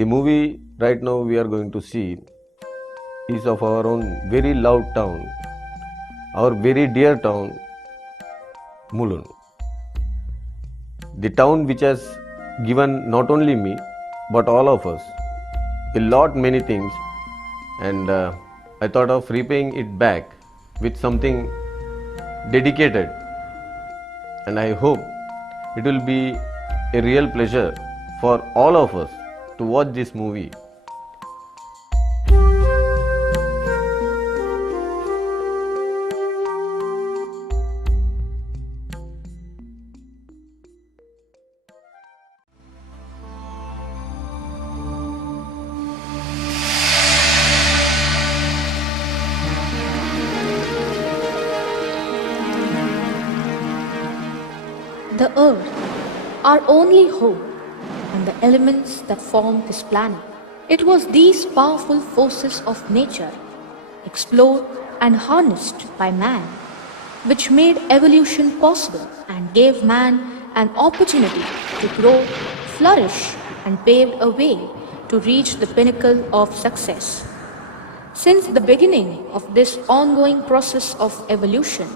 The movie right now we are going to see is of our own very loud town, our very dear town, Mulund. The town which has given not only me but all of us a lot many things, and I thought of repaying it back with something dedicated, and I hope it will be a real pleasure for all of us to watch this movie. The earth, our only hope, and the elements that form this planet. It was these powerful forces of nature, explored and harnessed by man, which made evolution possible and gave man an opportunity to grow, flourish, and paved a way to reach the pinnacle of success. Since the beginning of this ongoing process of evolution,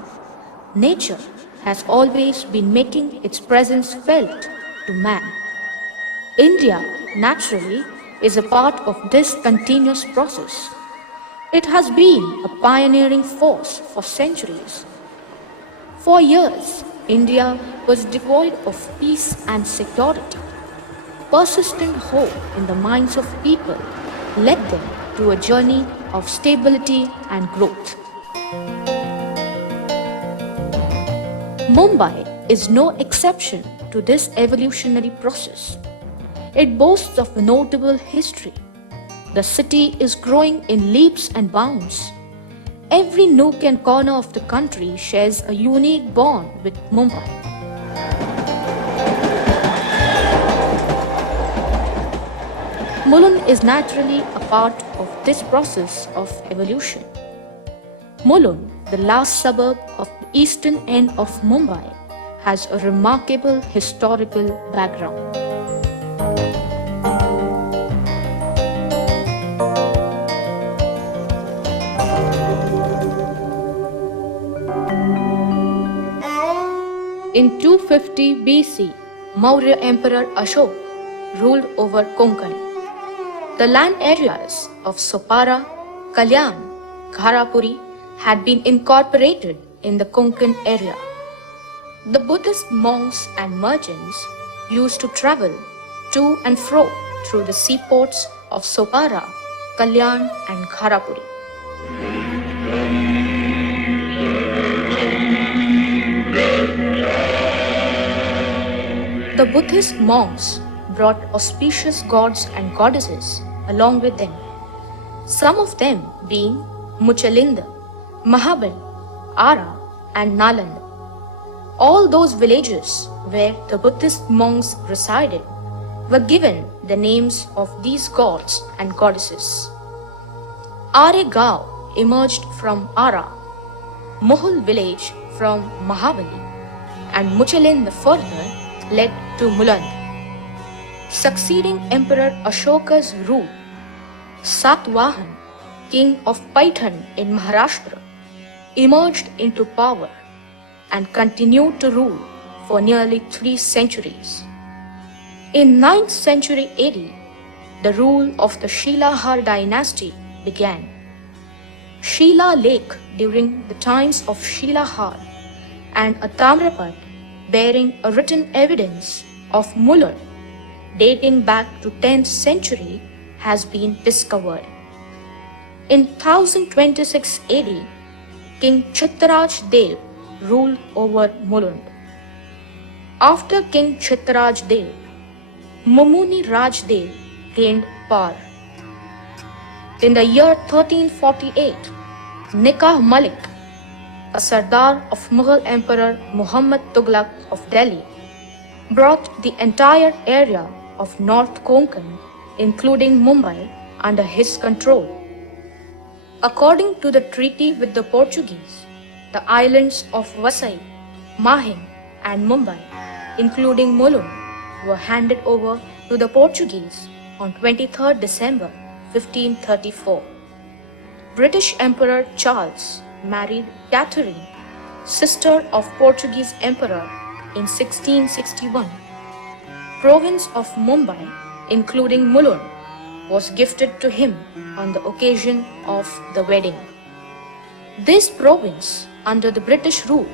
nature has always been making its presence felt to man. India, naturally, is a part of this continuous process. It has been a pioneering force for centuries. For years, India was devoid of peace and security. Persistent hope in the minds of people led them to a journey of stability and growth. Mumbai is no exception to this evolutionary process. It boasts of a notable history. The city is growing in leaps and bounds. Every nook and corner of the country shares a unique bond with Mumbai. Mulund is naturally a part of this process of evolution. Mulund, the last suburb of the eastern end of Mumbai, has a remarkable historical background. In 250 BC, Maurya Emperor Ashok ruled over Konkan. The land areas of Sopara, Kalyan, Gharapuri had been incorporated in the Konkan area. The Buddhist monks and merchants used to travel to and fro through the seaports of Sopara, Kalyan and Gharapuri. The Buddhist monks brought auspicious gods and goddesses along with them, some of them being Muchalinda, Mahabali, Ara and Nalanda. All those villages where the Buddhist monks resided were given the names of these gods and goddesses. Aregaon emerged from Ara, Mohol village from Mahabali, and Muchalinda further led to Mulund. Succeeding Emperor Ashoka's rule, Satwahan, king of Paithan in Maharashtra, emerged into power and continued to rule for nearly 3 centuries. In 9th century AD, the rule of the Shilahar dynasty began. Shila Lake during the times of Shilahar and a Tamrapat bearing a written evidence of Mulund dating back to 10th century has been discovered. In 1026 AD, King Chitraj Dev ruled over Mulund. After King Chitraj Dev, Mumuni Raj Dev gained power. In the year 1348, Nikah Malik, a Sardar of Mughal Emperor Muhammad Tughlaq of Delhi, brought the entire area of North Konkan, including Mumbai, under his control. According to the treaty with the Portuguese, the islands of Vasai, Mahim and Mumbai, including Mulund, were handed over to the Portuguese on 23rd December 1534. British Emperor Charles married Catherine, sister of Portuguese Emperor, in 1661. Province of Mumbai, including Mulund, was gifted to him on the occasion of the wedding. This province, under the British rule,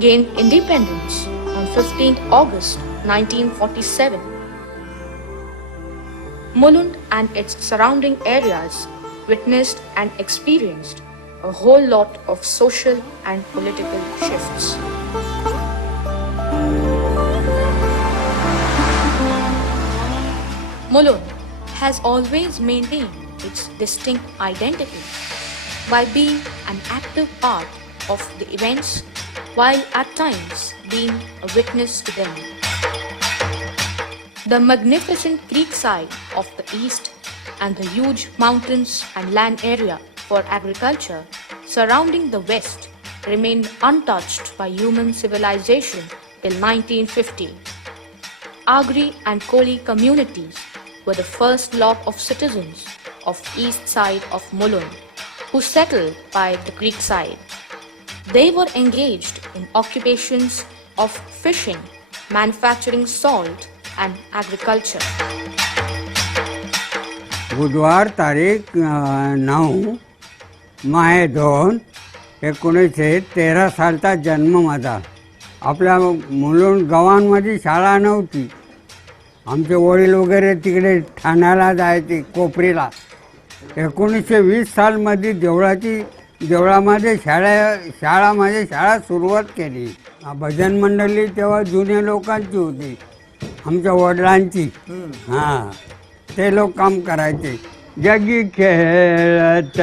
gained independence on 15th August 1947. Mulund and its surrounding areas witnessed and experienced a whole lot of social and political shifts. Mulund has always maintained its distinct identity by being an active part of the events while at times being a witness to them. The magnificent creekside of the east and the huge mountains and land area for agriculture surrounding the west remained untouched by human civilization till 1950. Agri and Koli communities were the first lot of citizens of east side of Mulund who settled by the creekside. They were engaged in occupations of fishing, manufacturing salt and agriculture. बुधवार तारीख 9 माहे 2 1913 सालचा जन्म माझा. आपल्या मुलुंड गावांमध्ये शाळा नव्हती. आमचे वडील वगैरे तिकडे ठाण्याला जायचे कोपरीला. 1920 सालमध्ये देवळामध्ये शाळा सुरुवात केली. भजन मंडळी तेव्हा जुन्या लोकांची होती, आमच्या वडिलांची. हां, ते लोक काम करायचे. जगी खेळत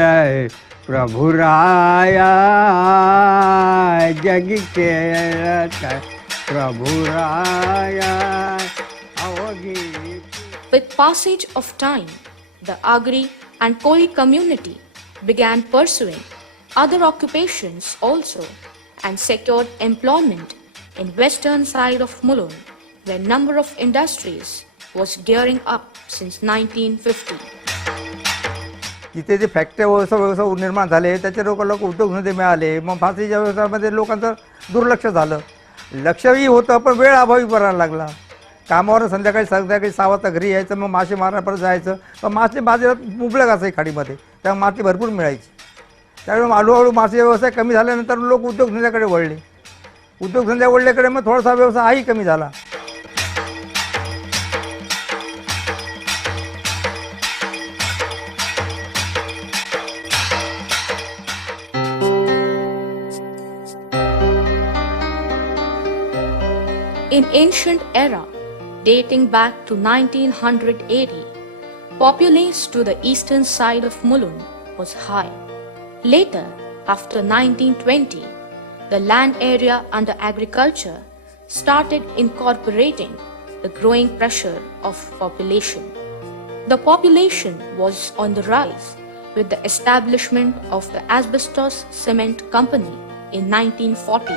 प्रभु राया, जगी खेळत प्रभु राया. With passage of time, the Agri and Koli community began pursuing other occupations also and secured employment in western side of Mulund, where number of industries was gearing up since 1950. तिथे जे फॅक्टरी व्यवसाय निर्माण झाले त्याचे लोक उद्योगधंदे मिळाले. मग फाशीच्या व्यवसायामध्ये लोकांचं दुर्लक्ष झालं. लक्षही होतं पण वेळ अभावी पडायला लागला. कामावर संध्याकाळी 6 वाजता घरी यायचं, मग मासे मारायला परत जायचं. पण मासे बाजारात मुबलक असायचे खाडीमध्ये, त्यामुळे मासे भरपूर मिळायची. त्यामुळे हळूहळू मासे व्यवसाय कमी झाल्यानंतर लोक उद्योगधंद्याकडे वळले. उद्योगधंद्या वळल्याकडे मग थोडासा व्यवसाय हाही कमी झाला. In ancient era, dating back to 1980, populace to the eastern side of Mulund was high. Later, after 1920, the land area under agriculture started incorporating the growing pressure of population. The population was on the rise with the establishment of the Asbestos Cement Company in 1940.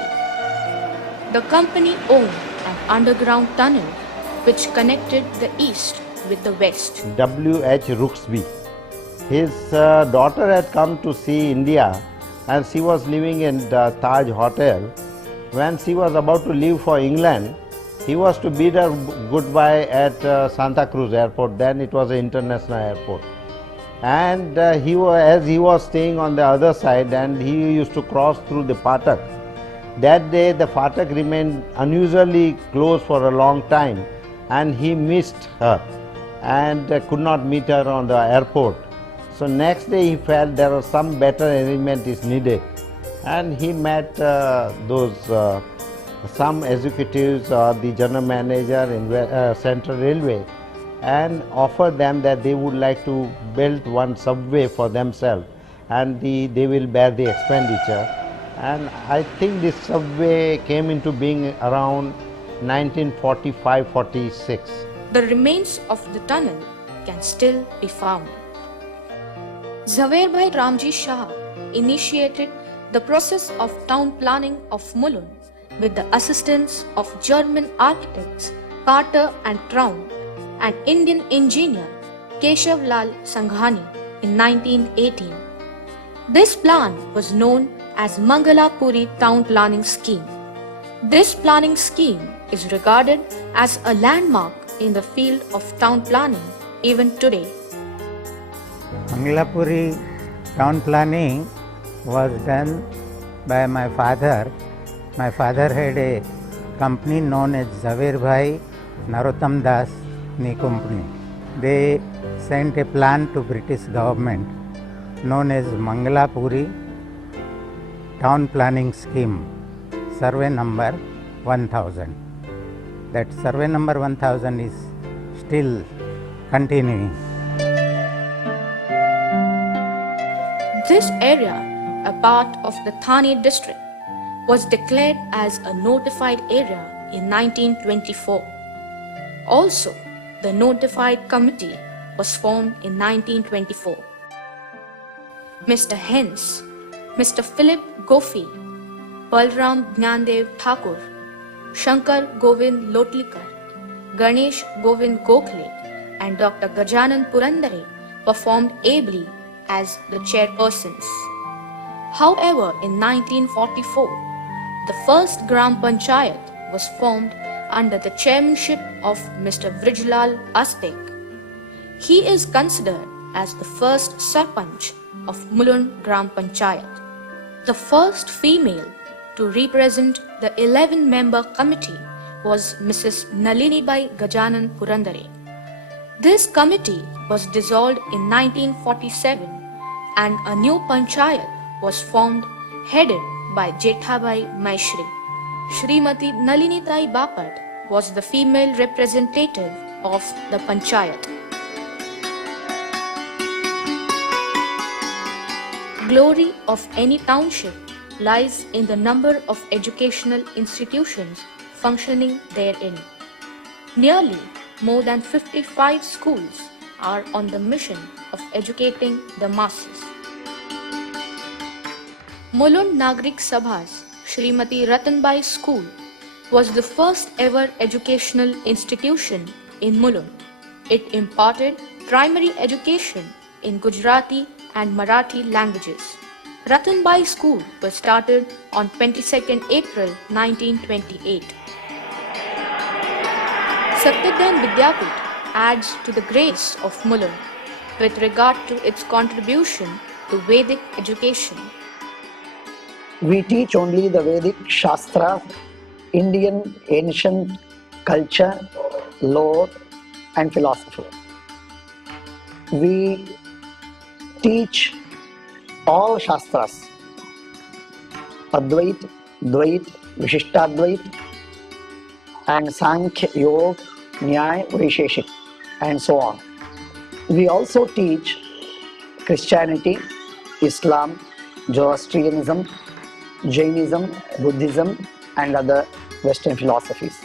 The company owned an underground tunnel which connected the east with the west. W.H. Rooksby. His daughter had come to see India and she was living in the Taj Hotel. When she was about to leave for England, he was to bid her goodbye at Santa Cruz Airport. Then it was an international airport. And as he was staying on the other side and he used to cross through the Phatak. That day the Phatak remained unusually closed for a long time and he missed her and could not meet her on the airport. So next day he felt there was some better arrangement is needed and he met some executives or the general manager in Central Railway and offered them that they would like to build one subway for themselves and they will bear the expenditure. And I think this subway came into being around 1945-46. The remains of the tunnel can still be found. Zaverbhai Ramji Shah initiated the process of town planning of Mulund with the assistance of German architects Carter and Traun and Indian engineer Keshav Lal Sanghani in 1918. This plan was known as Mangalapuri Town Planning Scheme. This planning scheme is regarded as a landmark in the field of town planning even today. Mangalapuri town planning was done by my father. My father had a company known as Zaver Bhai Narottam Das Ni Company. They sent a plan to British government known as Mangalapuri Town Planning Scheme, survey number 1000. That survey number 1000 is still continuing. This area, a part of the Thane district, was declared as a notified area in 1924. Also, the notified committee was formed in 1924. Mr. Hens, Mr. Philip Gofi, Balram Jnandev Thakur, Shankar Govind Lotlikar, Ganesh Govind Gokhale, and Dr. Gajanan Purandare performed ably as the chairpersons. However, in 1944, the first Gram Panchayat was formed under the chairmanship of Mr. Vrijlal Astek. He is considered as the first Sarpanch of Mulund Gram Panchayat. The first female to represent the 11-member committee was Mrs. Nalinibai Gajanan Purandare. This committee was dissolved in 1947 and a new panchayat was formed headed by Jethabai Maishri. Shrimati Nalinitai Bapat was the female representative of the panchayat. Glory of any township lies in the number of educational institutions functioning therein. Nearly more than 55 schools are on the mission of educating the masses. Mulund Nagrik Sabha's Shrimati Ratanbai School was the first ever educational institution in Mulund. It imparted primary education in Gujarati and Marathi languages. Ratanbai School was started on 22nd April 1928. Satyadhan Vidyapit adds to the grace of Mulund with regard to its contribution to Vedic education. We teach only the Vedic Shastra, Indian ancient culture, lore and philosophy. We teach all Shastras, Advait, Dvait, Vishishtadvait and Sankhya, Yoga, Nyaya, Vaisheshik and so on. We also teach Christianity, Islam, Zoroastrianism, Jainism, Buddhism and other Western philosophies.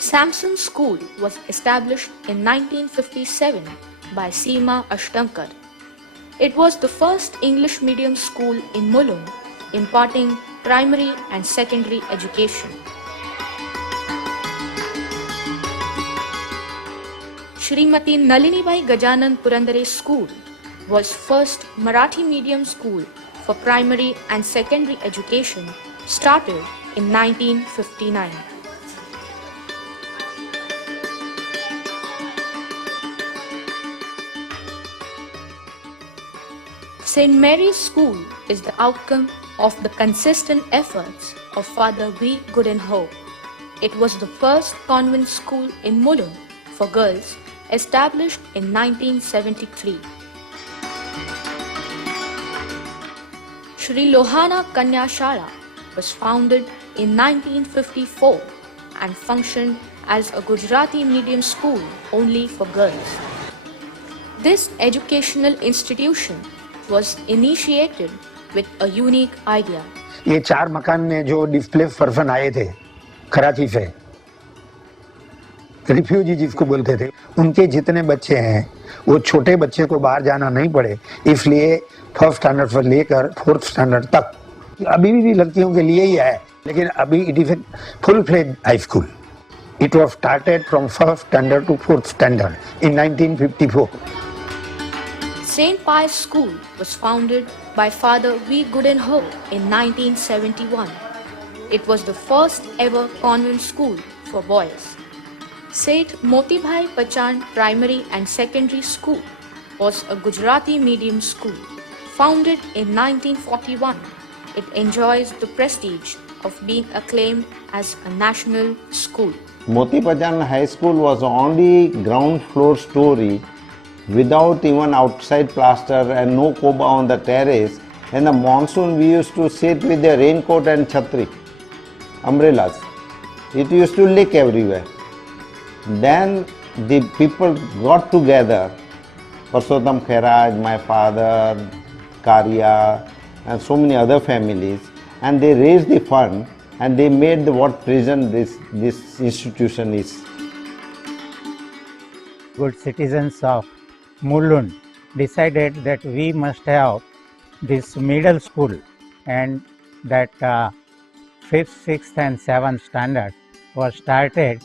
Samson School was established in 1957 by Seema Ashtankar. It was the first English medium school in Mulund, imparting primary and secondary education. Shrimati Nalinibai Gajanan Purandare School was first Marathi medium school for primary and secondary education, started in 1959. St. Mary's School is the outcome of the consistent efforts of Father V. Goodenhoe. It was the first convent school in Mulund for girls, established in 1973. Shri Lohana Kanya Shala was founded in 1954 and functioned as a Gujarati medium school only for girls. This educational institution was initiated with a unique idea. ये 4 मकान में जो display person आए थे कराची से, refugee जिसको बोलते थे, उनके जितने बच्चे हैं वो छोटे बच्चे को बाहर जाना नहीं पड़े, इसलिए 1st स्टैंडर्ड से लेकर 4th स्टैंडर्ड तक अभी भी लड़कियों के लिए ही है। लेकिन अभी it is a full fledge high school. It was started from first standard to fourth standard in 1954. St. Pius School was founded by Father V. Goodenhoe in 1971. It was the first ever convent school for boys. St. Motibhai Pachan Primary and Secondary School was a Gujarati medium school. Founded in 1941, it enjoys the prestige of being acclaimed as a national school. Moti Pachan High School was the only ground floor story without even outside plaster and no koba on the terrace. In the monsoon we used to sit with a raincoat and chhatri, umbrellas. It used to leak everywhere. Then the people got together, Purushottam Khairaj, my father, Karya and so many other families, and they raised the fund and they made what present this institution is. Good citizens of Mulund decided that we must have this middle school, and that 5th, 6th and 7th standard was started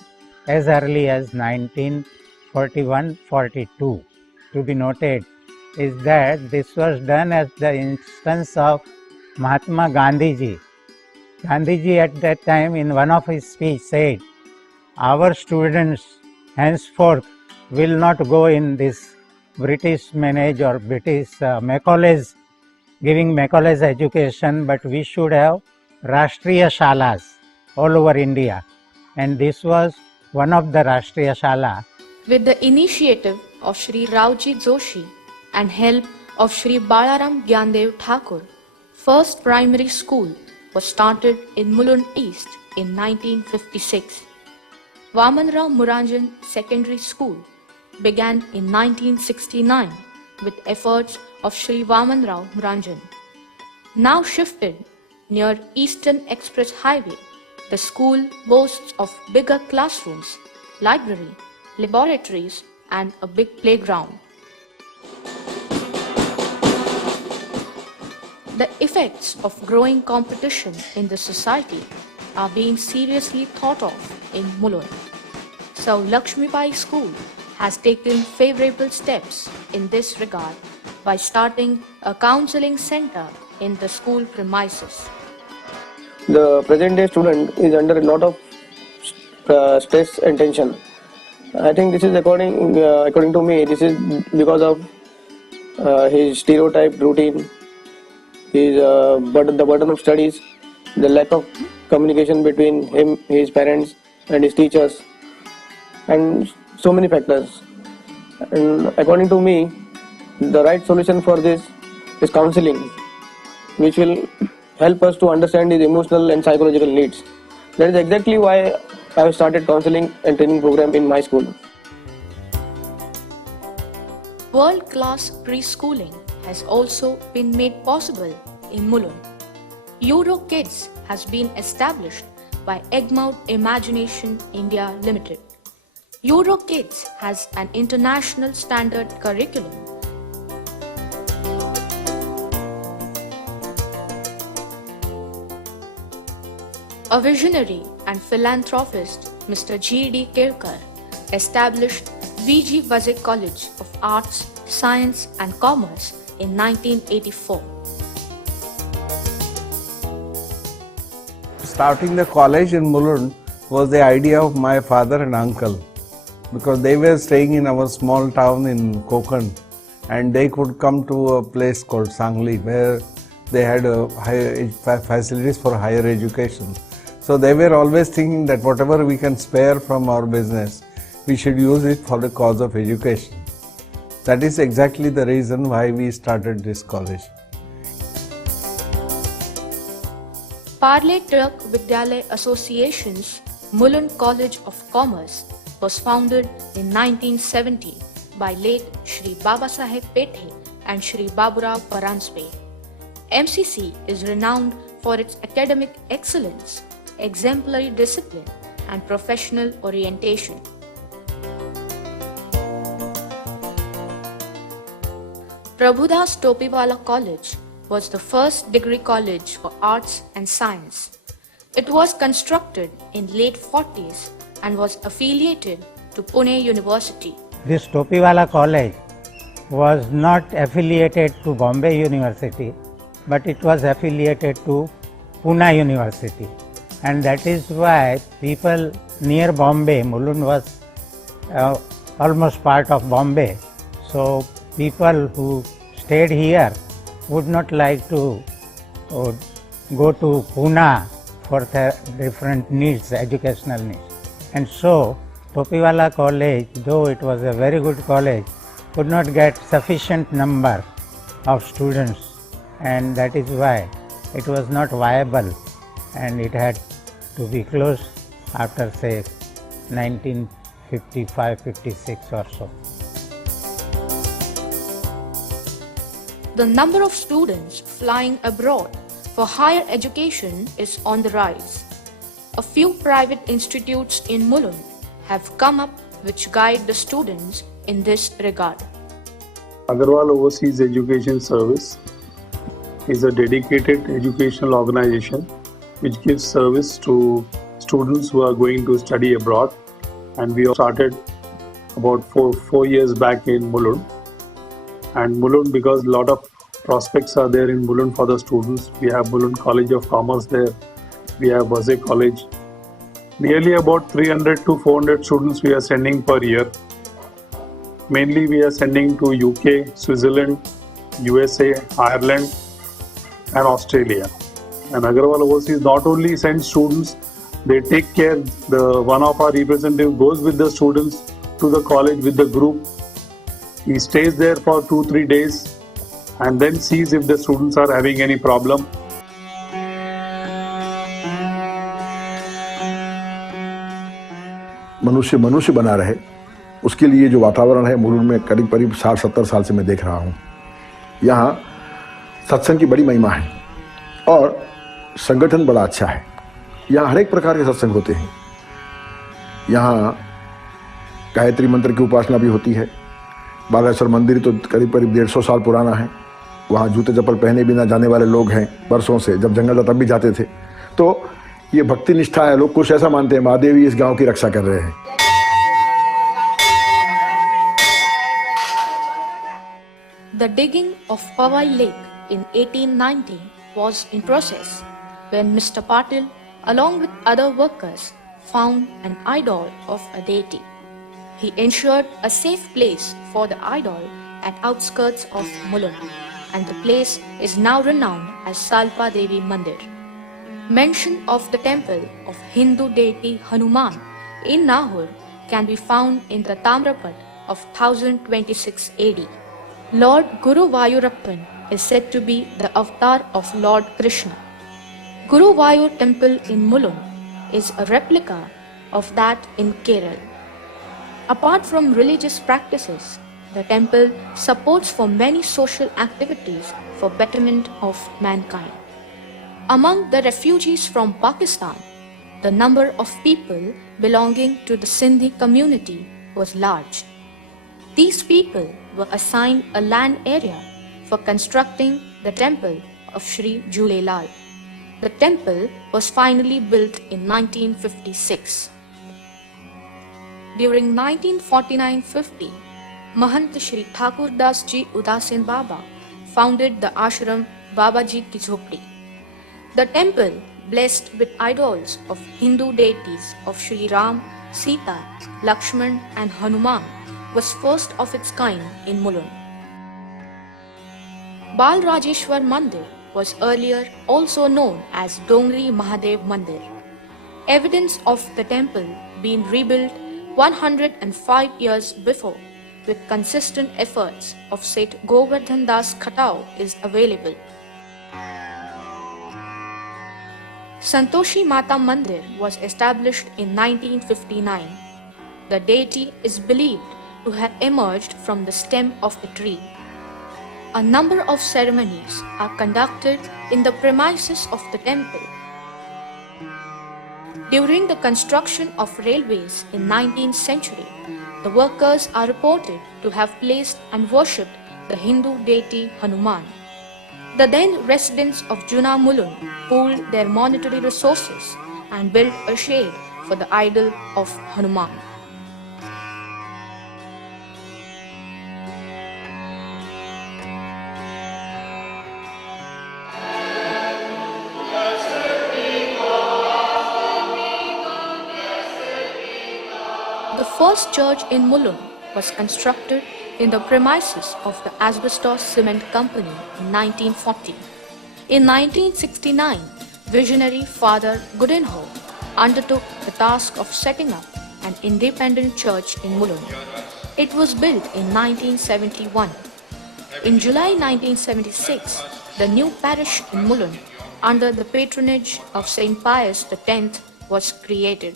as early as 1941-42. To be noted is that this was done at the instance of Mahatma Gandhiji. Gandhiji at that time in one of his speech said, "Our students henceforth will not go in this British manage or British Macaulay's, giving Macaulay's education, but we should have Rashtriya Shalas all over India." And this was one of the Rashtriya Shala. With the initiative of Shri Rauji Joshi and help of Shri Balaram Gyandev Thakur, first primary school was started in Mulund East in 1956. Vamanrao Muranjan Secondary School began in 1969 with efforts of Shri Vamanrao Muranjan. Now shifted near Eastern Express Highway, the school boasts of bigger classrooms, library, laboratories and a big playground. The effects of growing competition in the society are being seriously thought of in Mulund. So Lakshmibai School has taken favorable steps in this regard by starting a counseling center in the school premises. The present day student is under a lot of stress and tension. I think this is according to me, this is because of his stereotyped routine, the burden of studies, the lack of communication between him, his parents and his teachers, and so many factors. And according to me, the right solution for this is counseling, which will help us to understand his emotional and psychological needs. That is exactly why I have started counseling and training program in my school. World-class preschooling has also been made possible in Mulund. Euro Kids has been established by Egmont Imagination India Limited. Euro Kids has an international standard curriculum. A visionary and philanthropist, Mr. G.D. Kirkar, established V.G. Vazek College of Arts, Science and Commerce in 1984. Starting the college in Mulund was the idea of my father and uncle, because they were staying in our small town in Konkan and they could come to a place called Sangli where they had facilities for higher education. So they were always thinking that whatever we can spare from our business, we should use it for the cause of education. That is exactly the reason why we started this college. Parle Tirak Vidyalay Association's Mulund College of Commerce was founded in 1970 by late Shri Babasaheb Pethe and Shri Baburao Paranspe. MCC is renowned for its academic excellence, exemplary discipline and professional orientation. Prabhudas Topiwala College was the first degree college for arts and science. It was constructed in late 40s and was affiliated to Pune University. This Topiwala college was not affiliated to Bombay University, but it was affiliated to Pune University. And that is why people near Bombay, Mulund was almost part of Bombay. So people who stayed here would not like to go to Pune for their different needs, educational needs. And so Topiwala College, though it was a very good college, could not get sufficient number of students, and that is why it was not viable and it had to be closed after say 1955-56 or so. The number of students flying abroad for higher education is on the rise. A few private institutes in Mulund have come up which guide the students in this regard. Agarwal Overseas Education Service is a dedicated educational organization which gives service to students who are going to study abroad, and we started about four years back in Mulund. And Mulund, because a lot of prospects are there in Mulund for the students, we have Mulund College of Commerce there, we have Vasai College. Nearly about 300 to 400 students we are sending per year. Mainly we are sending to UK, Switzerland, USA, Ireland and Australia. And Agarwal Overseas not only sends students, they take care, one of our representatives goes with the students to the college with the group. He stays there for 2-3 days and then sees if the students are having any problem. मनुष्य मनुष्य बना रहे, उसके लिए जो वातावरण है मुलुंड में करीब 60-70 साल से मैं देख रहा हूँ। यहाँ सत्संग की बड़ी महिमा है और संगठन बड़ा अच्छा है। यहाँ हर एक प्रकार के सत्संग होते हैं। यहाँ गायत्री मंत्र की उपासना भी होती है। बागेश्वर मंदिर तो करीब 150 साल पुराना है। वहाँ जूते चप्पल पहने बिना जाने वाले लोग हैं बरसों से, जब जंगल था तब भी जाते थे। तो ये भक्ति निष्ठा है। लोग कुछ ऐसा मानते हैं महादेवी इस गांव की रक्षा कर रहे हैं। The digging of Powai Lake in 1890 was in process when Mr. Patil, along with other workers, found an idol of a deity. He ensured a safe place for the idol at outskirts of Mulund, and the place is now renowned as Salpa Devi Mandir. Mention of the temple of Hindu deity Hanuman in Nahur can be found in the Tamrapat of 1026 AD. Lord Guru Vayurappan is said to be the avatar of Lord Krishna. Guru Vayur temple in Mulund is a replica of that in Kerala. Apart from religious practices, the temple supports for many social activities for betterment of mankind. Among the refugees from Pakistan, the number of people belonging to the Sindhi community was large. These people were assigned a land area for constructing the temple of Sri Jhulelal. The temple was finally built in 1956. During 1949-50, Mahant Shri Thakur Das Ji Udasin Baba founded the ashram Babaji Ki Jhopdi. The temple, blessed with idols of Hindu deities of Sri Ram, Sita, Lakshman and Hanuman, was first of its kind in Mulund. Bal Rajeshwar Mandir was earlier also known as Dongri Mahadev Mandir. Evidence of the temple being rebuilt 105 years before with consistent efforts of Seth Govardhan Das Khatau is available. Santoshi Mata Mandir was established in 1959. The deity is believed to have emerged from the stem of a tree. A number of ceremonies are conducted in the premises of the temple. During the construction of railways in 19th century, the workers are reported to have placed and worshipped the Hindu deity Hanuman. The then residents of Juna Mulund pooled their monetary resources and built a shade for the idol of Hanuman. The first church in Mulund was constructed in the premises of the Asbestos Cement Company in 1940. In 1969, visionary Father Goodinho undertook the task of setting up an independent church in Mulund. It was built in 1971. In July 1976, the new parish in Mulund, under the patronage of St. Pius X, was created.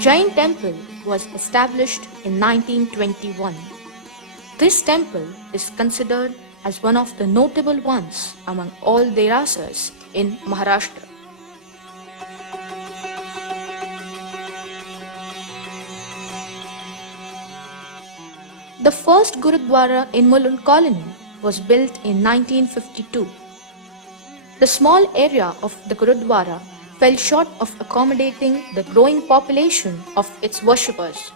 Jain temple was established in 1921. This temple is considered as one of the notable ones among all derasas in Maharashtra. The first Gurudwara in Mulund colony was built in 1952. The small area of the Gurudwara fell short of accommodating the growing population of its worshippers.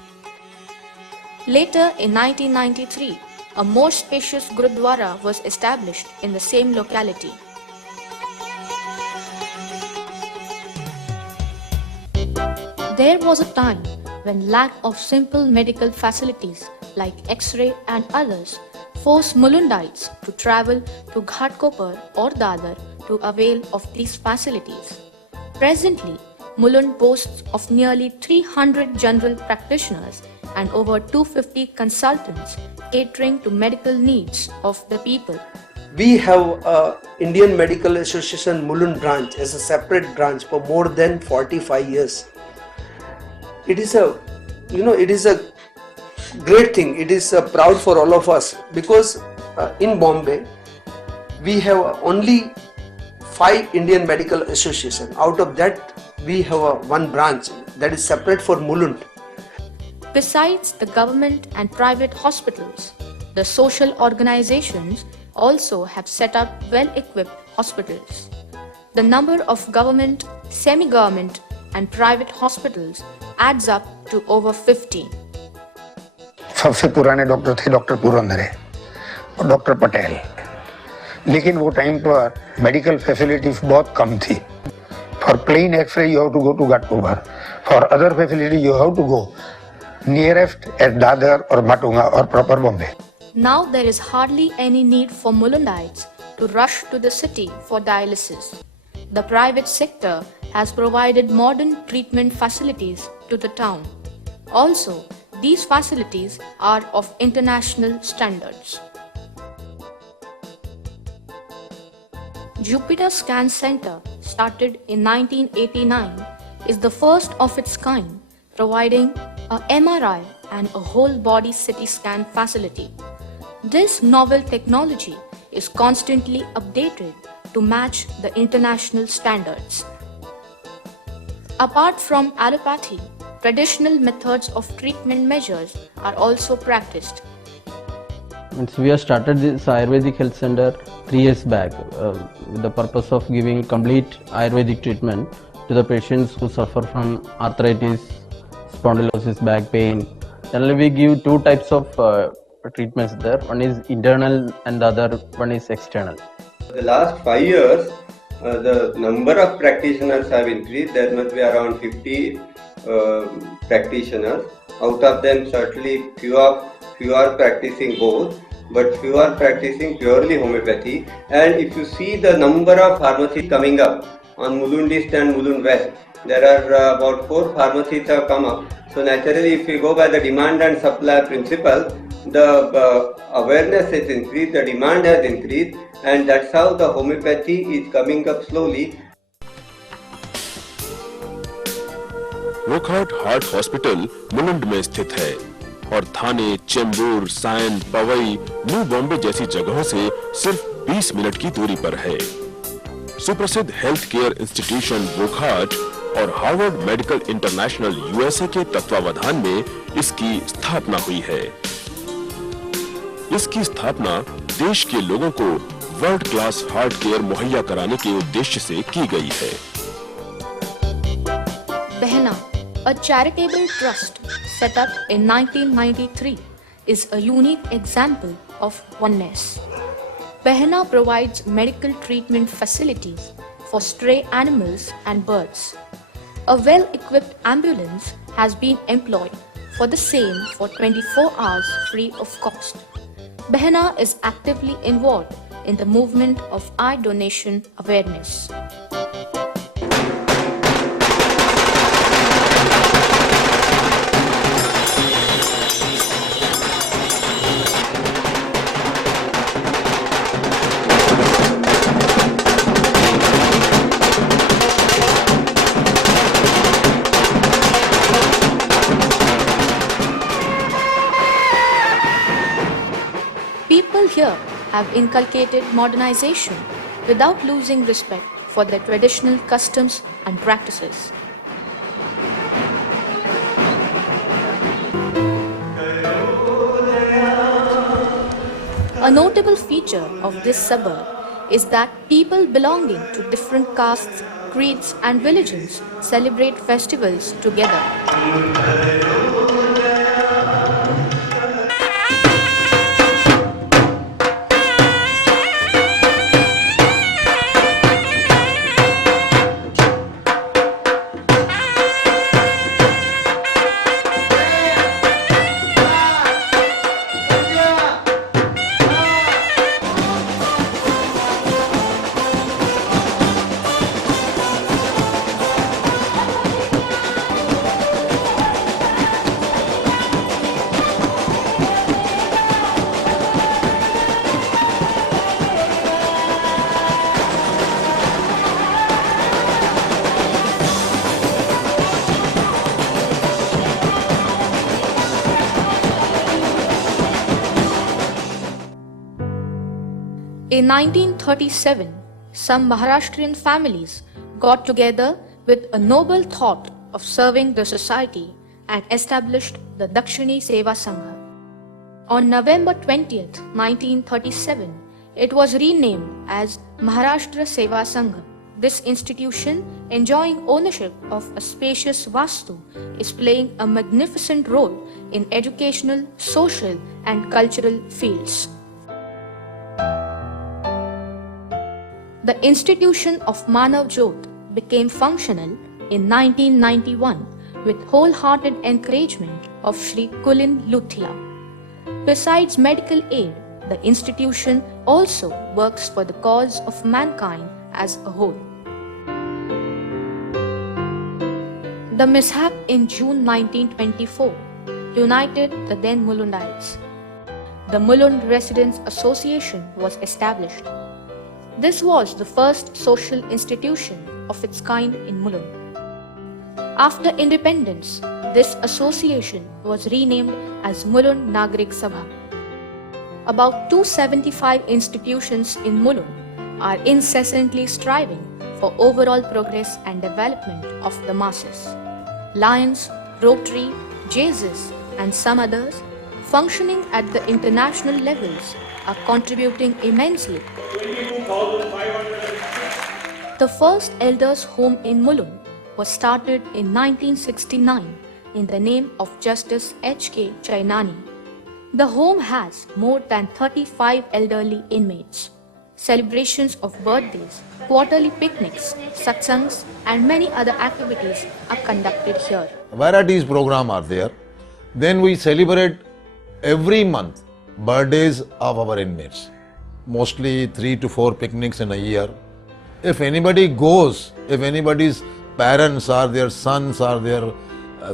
Later in 1993, a more spacious Gurudwara was established in the same locality. There was a time when lack of simple medical facilities like X-ray and others forced Mulundites to travel to Ghatkopar or Dadar to avail of these facilities. Presently, Mulund boasts of nearly 300 general practitioners and over 250 consultants catering to medical needs of the people. We have Indian Medical Association Mulund branch as a separate branch for more than 45 years. It is a great thing. It is proud for all of us because in Bombay we have only 5 Indian Medical Association. Out of that, we have one branch that is separate for Mulund. Besides the government and private hospitals, the social organizations also have set up well-equipped hospitals. The number of government, semi-government and private hospitals adds up to over 50. सबसे पुराने doctor थे doctor Purandare और doctor Patel, लेकिन वो time पर medical facilities बहुत कम थी. For plain x-ray you have to go to Ghatkopar. For other facility you have to go nearest at Dadar or Matunga or proper Bombay. Now there is hardly any need for Mulundites to rush to the city for dialysis. The private sector has provided modern treatment facilities to the town. Also, these facilities are of international standards. Jupiter Scan Center, started in 1989, is the first of its kind, providing a MRI and a whole body CT scan facility. This novel technology is constantly updated to match the international standards. Apart from allopathy, traditional methods of treatment measures are also practiced. We have started this Ayurvedic health center 3 years back with the purpose of giving complete Ayurvedic treatment to the patients who suffer from arthritis, spondylosis, back pain. Generally, we give 2 types of treatments there. One is internal and the other one is external. The last 5 years, the number of practitioners have increased. There must be around 50 practitioners. Out of them, certainly few are practicing both, but few are practicing purely homeopathy. And if you see the number of pharmacies coming up on Mulund East and Mulund West, there are about 4 pharmacies have come up. So naturally, if we go by the demand and supply principle, the awareness has increased, the demand has increased, and that's how the homeopathy is coming up slowly. Wockhardt heart hospital Mulund में स्थित है और थाने, Chembur, Sion, Pawai, new Bombay जैसी जगहों से सिर्फ 20 minute की दूरी पर है. सुप्रसिद्ध हेल्थ केयर इंस्टीट्यूशन वोकहार्ट और हार्वर्ड मेडिकल इंटरनेशनल यूएसए के तत्वावधान में इसकी स्थापना हुई है. इसकी स्थापना देश के लोगों को वर्ल्ड क्लास हार्ट केयर मुहैया कराने के उद्देश्य से की गई है। Behna, a charitable trust set up in 1993, is a unique example of oneness. Behna provides medical treatment facilities for stray animals and birds. A well-equipped ambulance has been employed for the same for 24 hours free of cost. Behna is actively involved in the movement of eye donation awareness. People here have inculcated modernization without losing respect for their traditional customs and practices. A notable feature of this suburb is that people belonging to different castes, creeds, and religions celebrate festivals together. In 1937, some Maharashtrian families got together with a noble thought of serving the society and established the Dakshini Seva Sangha. On November 20th, 1937, it was renamed as Maharashtra Seva Sangha. This institution, enjoying ownership of a spacious Vastu, is playing a magnificent role in educational, social, and cultural fields. The institution of Manav Jyot became functional in 1991 with wholehearted encouragement of Shri Kulin Luthia. Besides medical aid, the institution also works for the cause of mankind as a whole. The mishap in June 1924 united the then Mulundites. The Mulund Residents Association was established. This was the first social institution of its kind in Mulund. After independence, this association was renamed as Mulund Nagrik Sabha. About 275 institutions in Mulund are incessantly striving for overall progress and development of the masses. Lions, Rotary, Jesus, and some others, functioning at the international levels, are contributing immensely. The first elders' home in Mulund was started in 1969 in the name of Justice H.K. Chainani. The home has more than 35 elderly inmates. Celebrations of birthdays, quarterly picnics, satsangs, and many other activities are conducted here. Varieties program are there. Then we celebrate every month birthdays of our inmates. Mostly 3 to 4 picnics in a year. If anybody goes, if anybody's parents or their sons or their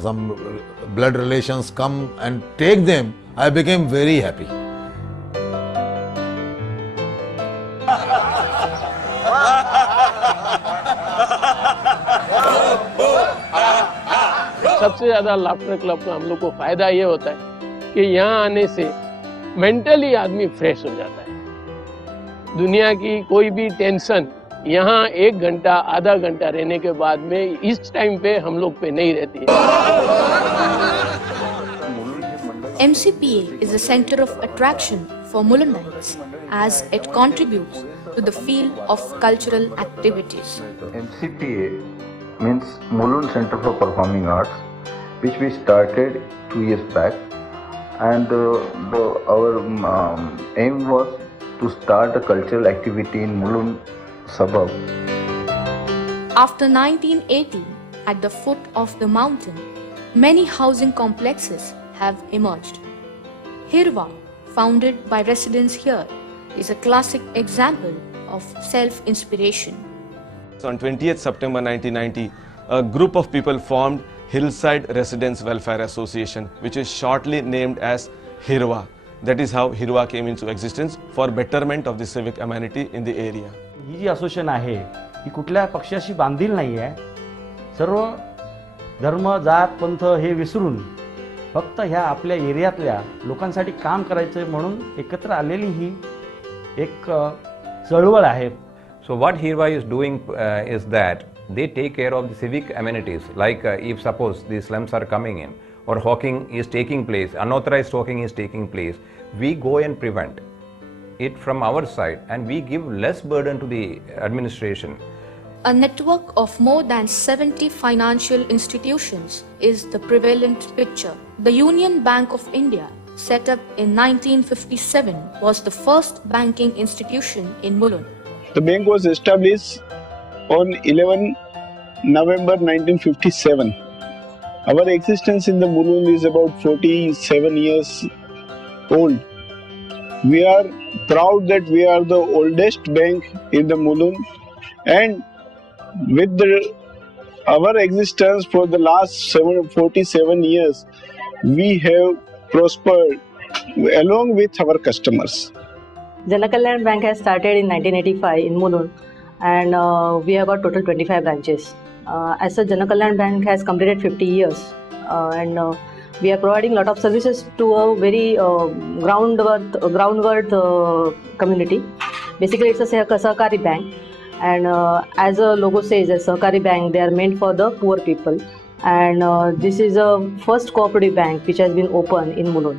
some blood relations come and take them, I became very happy. सबसे ज़्यादा laughter club का हम लोग को फायदा ये होता है कि यहाँ आने से मेंटली आदमी फ्रेश हो जाता है। दुनिया की कोई भी टेंशन यहाँ 1 घंटा आधा घंटा रहने के बाद में इस टाइम पे हम लोग पे नहीं रहती है। MCPA is a center of attraction for Mulundites as it contributes to the field of cultural activities. MCPA means Mulund Center for Performing Arts, which we started 2 years back, and our aim was to start a cultural activity in Mulund suburb. After 1980, at the foot of the mountain, many housing complexes have emerged. Hirwa, founded by residents here, is a classic example of self-inspiration. So on 20th September 1990, a group of people formed Hillside Residents Welfare Association, which is shortly named as Hirwa. That is how Hirwa came into existence for betterment of the civic amenity in the area. ही जी association आहे ही कुठल्या पक्षाशी बांधील नाही आहे. सर्व धर्म जात पंथ हे विसरून फक्त ह्या आपल्या एरियातल्या लोकांसाठी काम करायचं म्हणून एकत्र आलेली ही एक चळवळ आहे. So what Hirwa is doing is that they take care of the civic amenities, like if suppose the slums are coming in or hawking is taking place, unauthorized hawking is taking place, we go and prevent it from our side and we give less burden to the administration. A network of more than 70 financial institutions is the prevalent picture. The Union Bank of India, set up in 1957, was the first banking institution in Mulund. The bank was established on 11 November 1957. Our existence in the Mulund is about 47 years old. We are proud that we are the oldest bank in the Mulund, and with our existence for the last 47 years, we have prospered along with our customers. Janakalyan Bank has started in 1985 in Mulund, and we have got total 25 branches. As such, Janakalyan Bank has completed 50 years, and we are providing a lot of services to a very groundwork community. Basically, it's a Sahkari bank, and as a logo says, a Sahkari bank, they are meant for the poor people. And this is a first cooperative bank which has been opened in Mulund.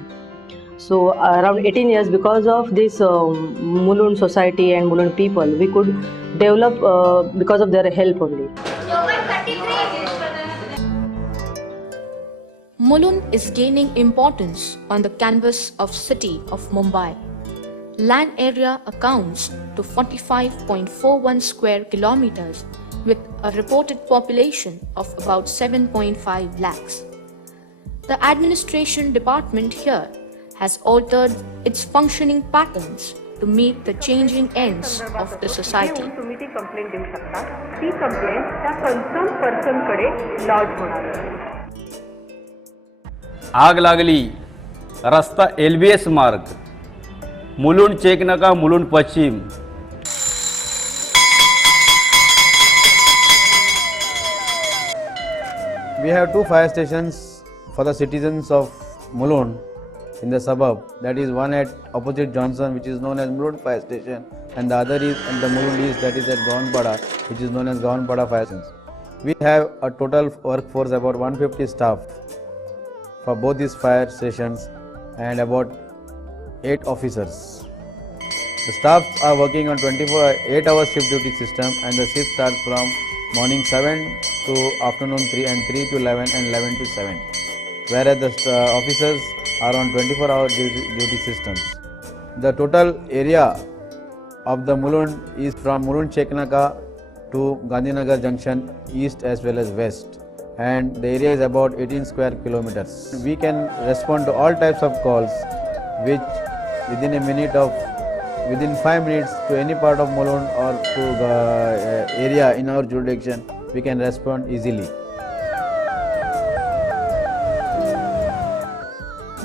So around 18 years, because of this Mulund society and Mulund people, we could develop because of their help only. Mulund is gaining importance on the canvas of city of Mumbai. Land area accounts to 45.41 square kilometers with a reported population of about 7.5 lakhs. The administration department here has altered its functioning patterns to meet the changing ends of the society. तुम्ही ती complaint देऊ शकता. ती complaint त्या concern पर्सनकडे laws होणार आहे. आग लागली, रस्ता LBS मार्ग, मुलुंड चेकनाका, मुलुंड पश्चिम. We have two fire stations for the citizens of Mulund in the suburb. That is one at opposite Johnson, which is known as Mulund Fire Station, and the other is in the Mulund East, that is at Gaonpada, which is known as Gaonpada Fire Station. We have a total workforce about 150 staff for both these fire stations and about 8 officers. The staffs are working on 8-hour shift duty system, and the shift starts from morning 7 to afternoon 3 and 3 to 11 and 11 to 7. Whereas the officers are on 24-hour duty systems. The total area of the Mulund is from Mulund Cheknaka to Gandhinagar Junction east as well as west, and the area is about 18 square kilometers. We can respond to all types of calls which within 5 minutes to any part of Mulund or to the area in our jurisdiction, we can respond easily.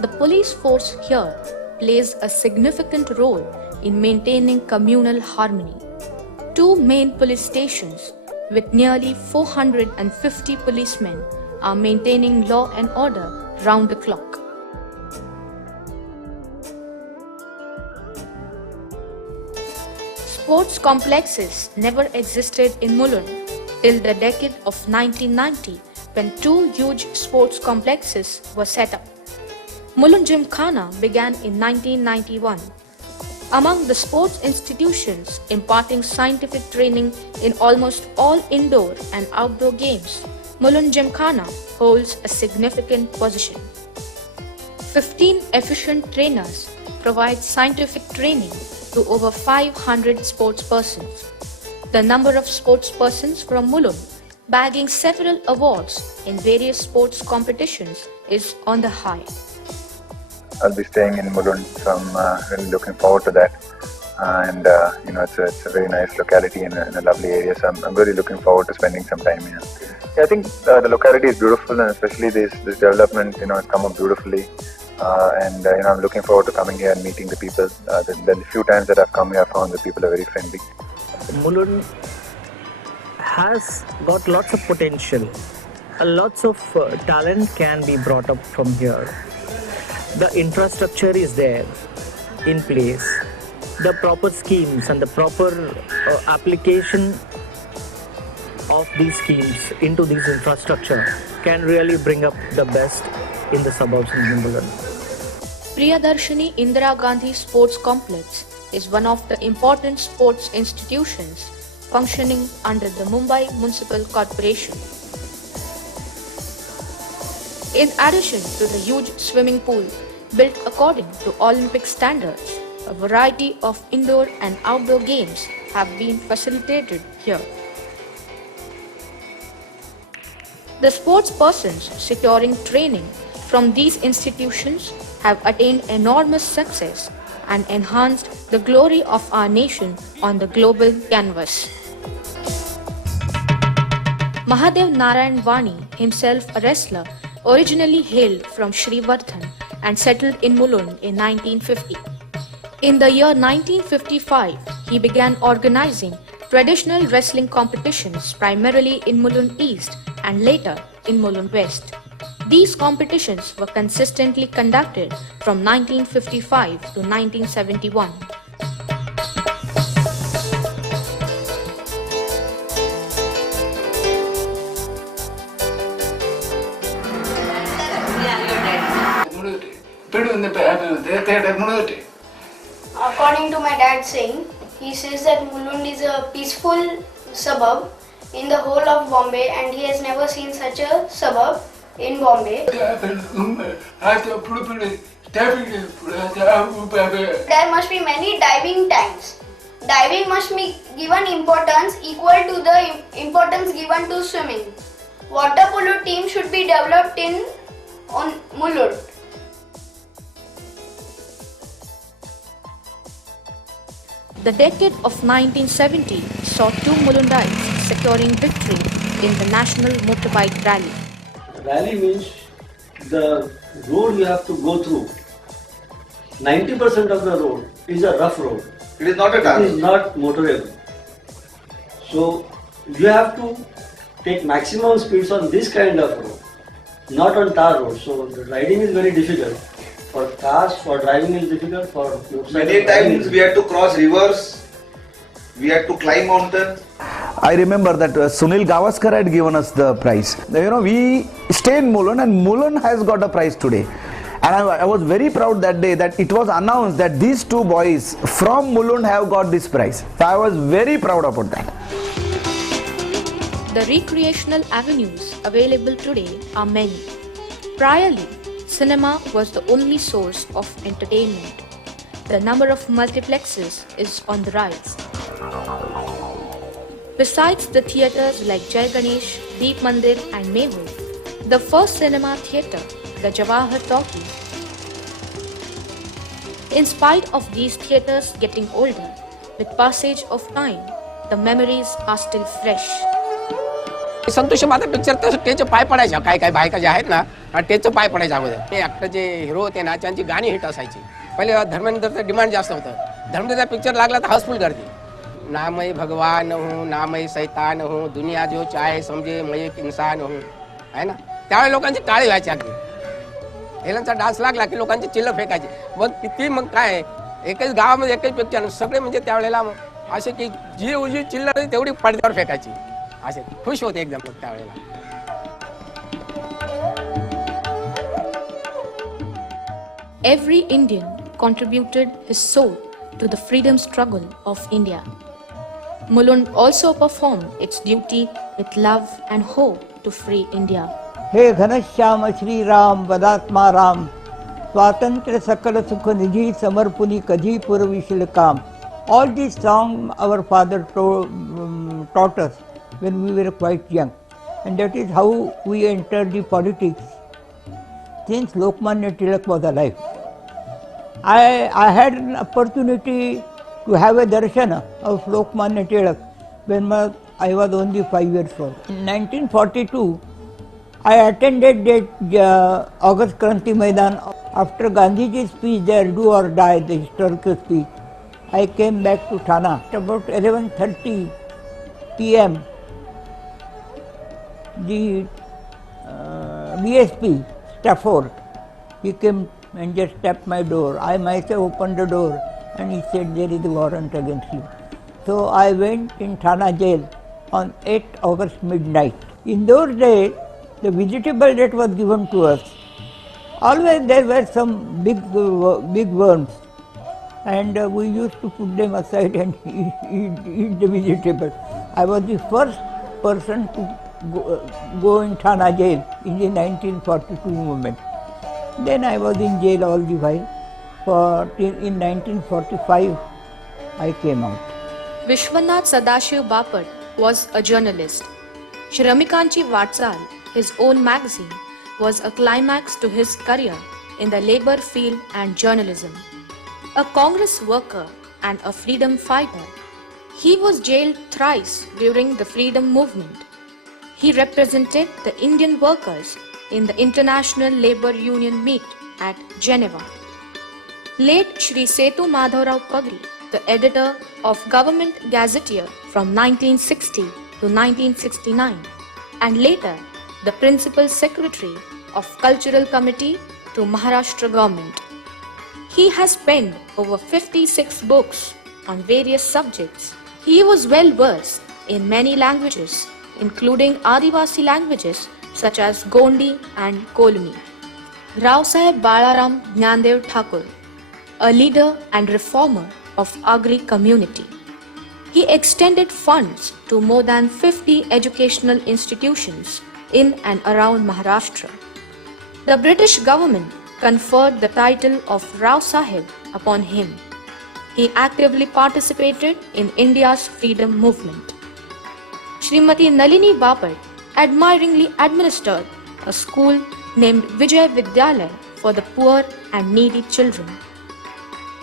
The police force here plays a significant role in maintaining communal harmony. 2 main police stations with nearly 450 policemen are maintaining law and order round the clock. Sports complexes never existed in Mulund till the decade of 1990, when 2 huge sports complexes were set up. Mulund Gymkhana began in 1991. Among the sports institutions imparting scientific training in almost all indoor and outdoor games, Mulund Gymkhana holds a significant position. 15 efficient trainers provide scientific training to over 500 sports persons. The number of sports persons from Mulund bagging several awards in various sports competitions is on the high. I'll be staying in Mulund, so I'm really looking forward to that. And it's a very nice locality in a lovely area, so I'm really looking forward to spending some time here. Yeah, I think the locality is beautiful, and especially this development, it's come up beautifully. I'm looking forward to coming here and meeting the people. The few times that I've come here, I found the people are very friendly. Mulund has got lots of potential. Lots of talent can be brought up from here. The infrastructure is there in place. The proper schemes and the proper application of these schemes into these infrastructure can really bring up the best in the suburbs in Mulund. Priyadarshini Indira Gandhi Sports Complex is one of the important sports institutions functioning under the Mumbai Municipal Corporation. In addition to the huge swimming pool built according to Olympic standards, a variety of indoor and outdoor games have been facilitated here. The sports persons securing training from these institutions have attained enormous success and enhanced the glory of our nation on the global canvas. Mahadev Narayan Vani, himself a wrestler, originally hailed from Srivardhan and settled in Mulund in 1950. In the year 1955, he began organizing traditional wrestling competitions primarily in Mulund East and later in Mulund West. These competitions were consistently conducted from 1955 to 1971. According to my dad saying, he says that Mulund is a peaceful suburb in the whole of Bombay and he has never seen such a suburb in Bombay. There must be many diving tanks. Diving must be given importance equal to the importance given to swimming. Water polo team should be developed on Mulund. The decade of 1970 saw two Mulundites securing victory in the National Motorbike Rally. Rally means the road you have to go through. 90% of the road is a rough road. It is not a tar. It is not motorable. So you have to take maximum speeds on this kind of road, not on tar road. So the riding is very difficult. For cars, for driving is difficult. For many times we had to cross rivers, we had to climb mountains. I remember that Sunil Gavaskar had given us the prize. We stay in Mulund and Mulund has got a prize today. And I was very proud that day that it was announced that these two boys from Mulund have got this prize. So I was very proud about that. The recreational avenues available today are many. Priorly, cinema was the only source of entertainment. The number of multiplexes is on the rise. Besides the theatres like Jai Ganesh, Deep Mandir and Mehul, the first cinema theatre, the Jawahar Talkies. In spite of these theatres getting older, with passage of time, the memories are still fresh. संतोष माता picture तर त्याचे पाय पडायच्या काय काय बायका ज्या आहेत ना त्याचे पाय पडायच्या अगोदर ते ऍक्टर जे हिरो होते ना त्यांची गाणी हिट असायची पहिले धर्मेंद्रचं डिमांड जास्त होतं धर्मेंद्रचा पिक्चर लागला तर हाऊसफुल गर्दी ना मैं भगवान हूँ ना मैं शैतान हूँ दुनिया जो चाहे समझे मैं एक इंसान हूँ है ना त्यावेळी लोकांचे टाळे व्हायचे अगदी हेलनचा डान्स लागला की लोकांचे चिल्ल फेकायचे मग ती मग काय एकच गावामध्ये एकच पिक्चर सगळे म्हणजे त्यावेळेला असे की जी उजी चिल्ल तेवढी पडद्यावर फेकायची असे खुश होते एकदम त्यावेळेला Every Indian contributed his soul to the freedom struggle of India. Mulund also performed its duty with love and hope to free India. हे घनश्याम श्री राम वदात्मा राम स्वातंत्र्य सकल सुख निधि समर्पुनि कधी पुरविशील काम. All these songs our father taught us when we were quite young, and that is how we entered the politics since Lokmanya Tilak was alive. I had an opportunity to have a darshan of Lokmanya Tilak when I was only 5 years old. In 1942, I attended that August Kranti Maidan. After Gandhiji's speech there, do or die, the historical speech, I came back to Thana. At about 11:30 p.m., the VSP, Stafford, he came and just tapped my door. I myself opened the door and he said, there is a warrant against you. So I went in Thana jail on 8 August midnight. In those days, the vegetable that was given to us, always there were some big worms, and we used to put them aside and eat the vegetable. I was the first person to go in Thana jail in the 1942 movement. Then I was in jail all the while. In 1945, I came out. Vishwanath Sadashiv Bapat was a journalist. Shramikanchi Vatsal, his own magazine, was a climax to his career in the labor field and journalism. A Congress worker and a freedom fighter, he was jailed thrice during the freedom movement. He represented the Indian workers in the International Labour Union meet at Geneva. Late Shri Setu Madhavrao Pagri, the editor of Government Gazetteer from 1960 to 1969, and later the Principal Secretary of Cultural Committee to Maharashtra government. He has penned over 56 books on various subjects. He was well versed in many languages, including Adivasi languages such as Gondi and Kolmi. Rao Saheb Balaram Jnandev Thakur, a leader and reformer of Agri community. He extended funds to more than 50 educational institutions in and around Maharashtra. The British government conferred the title of Rao Sahib upon him. He actively participated in India's freedom movement. Srimati Nalini Bapat admiringly administered a school named Vijay Vidyalaya for the poor and needy children.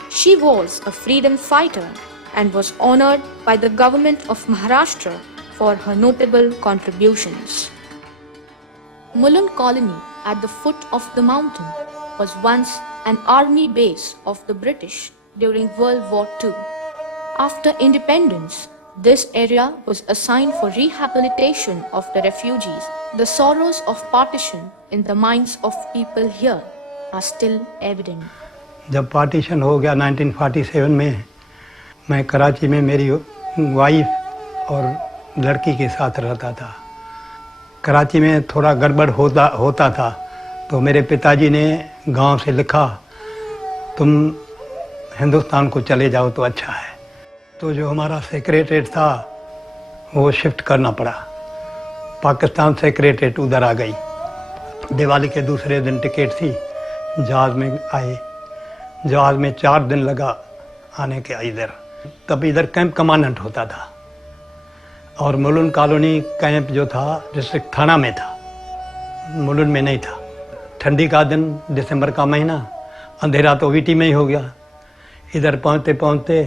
She was a freedom fighter and was honored by the government of Maharashtra for her notable contributions. Mulund colony at the foot of the mountain was once an army base of the British during World War II. After independence, this area was assigned for rehabilitation of the refugees. The sorrows of partition in the minds of people here are still evident. जब partition हो गया 1947 में, मैं कराची में मेरी wife और लड़की के साथ रहता था. कराची में थोड़ा गड़बड़ होता था, तो मेरे पिताजी ने गांव से लिखा, तुम हिंदुस्तान को चले जाओ तो अच्छा है. तो जो हमारा सेक्रेटरीट था वो शिफ्ट करना पड़ा. पाकिस्तान सेक्रेटरीट उधर आ गई. दिवाली के दूसरे दिन टिकट थी, जहाज़ में आए. जहाज़ में 4 दिन लगा आने के इधर. तब इधर कैंप कमांडेंट होता था और मुलुंड कॉलोनी कैंप जो था डिस्ट्रिक्ट थाना में था, मुलुंड में नहीं था. ठंडी का दिन, दिसंबर का महीना, अंधेरा तो वीटी में ही हो गया. इधर पहुँचते पहुँचते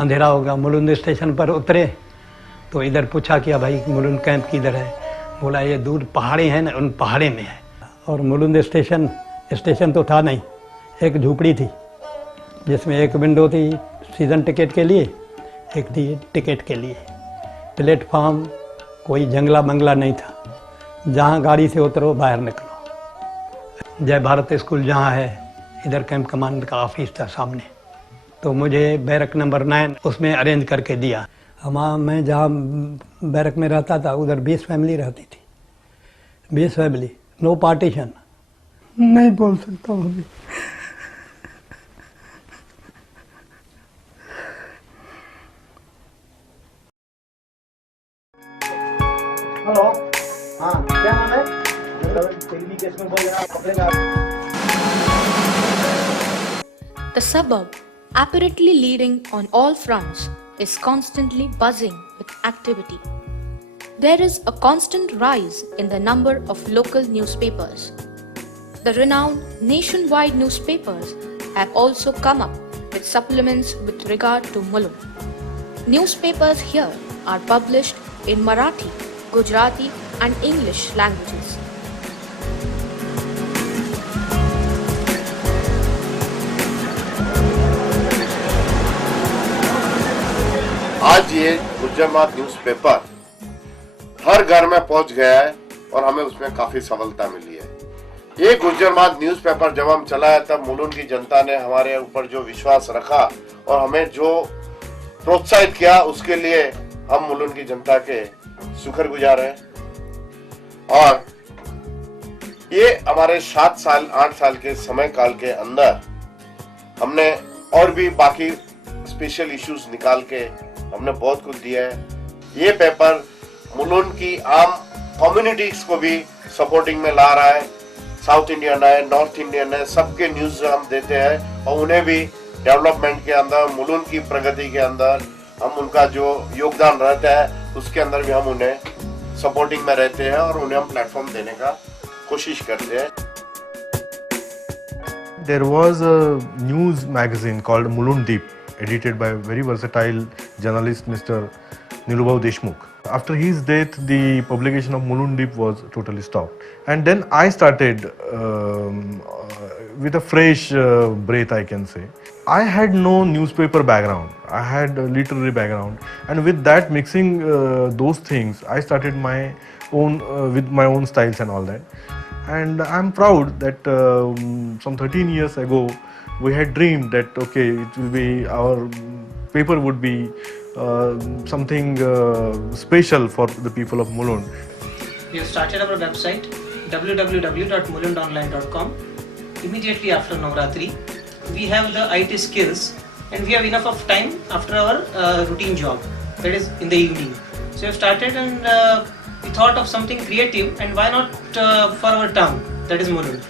अंधेरा हो गया. मुलुंड स्टेशन पर उतरे तो इधर पूछा कि भाई मुलुंड कैंप किधर है. बोला ये दूर पहाड़ी हैं ना, उन पहाड़ी में है. और मुलुंड स्टेशन तो था नहीं, एक झूपड़ी थी जिसमें एक विंडो थी सीज़न टिकट के लिए, एक थी टिकट के लिए. प्लेटफार्म कोई जंगला बंगला नहीं था. जहाँ गाड़ी से उतरो बाहर निकलो. जय भारत स्कूल जहाँ है, इधर कैंप कमांड का ऑफिस था सामने. तो मुझे बैरक नंबर 9 उसमें अरेंज करके दिया. मैं जहाँ बैरक में रहता था उधर 20 फैमिली रहती थी. 20 फैमिली, नो पार्टीशन. नहीं बोल सकता हूँ अभी. The suburb, apparently leading on all fronts, is constantly buzzing with activity. There is a constant rise in the number of local newspapers. The renowned nationwide newspapers have also come up with supplements with regard to Mulund. Newspapers here are published in Marathi, Gujarati and English languages. आज ये Gujarat newspaper हर घर में पहुंच गया है और हमें उसमें काफी सफलता मिली है। ये गुजरात न्यूज़पेपर जब हम चलाया तब मुलुंड की जनता ने हमारे ऊपर जो विश्वास रखा और हमें जो प्रोत्साहित किया उसके लिए हम मुलुंड की जनता के शुक्रगुजार हैं। और ये हमारे 7 साल 8 साल के समय काल के अंदर हमने और भी बाकी स्पेशल इश्यूज निकाल के हमने बहुत कुछ दिया है। ये पेपर मुलुंड की आम कम्युनिटीज को भी सपोर्टिंग में ला रहा है। साउथ इंडियन है, नॉर्थ इंडियन है, सबके न्यूज हम देते हैं और उन्हें भी डेवलपमेंट के अंदर, मुलुंड की प्रगति के अंदर हम उनका जो योगदान रहता है उसके अंदर भी हम उन्हें सपोर्टिंग में रहते हैं और उन्हें हम प्लेटफॉर्म देने का कोशिश करते हैं। There was a news magazine called Mulund Deep, edited by a very versatile journalist Mr. Nilubhau Deshmukh. After his death, the publication of Mulund Deep was totally stopped. And then I started with a fresh breath, I can say. I had no newspaper background. I had a literary background. And with that, mixing those things, I started my own, with my own styles and all that. And I'm proud that some 13 years ago, we had dreamed that, okay, it will be, our paper would be something special for the people of Mulund. We have started our website www.mulundonline.com. Immediately after Navratri, we have the IT skills and we have enough of time after our routine job, that is in the evening. So we have started and we thought of something creative, and why not for our town, that is Mulund.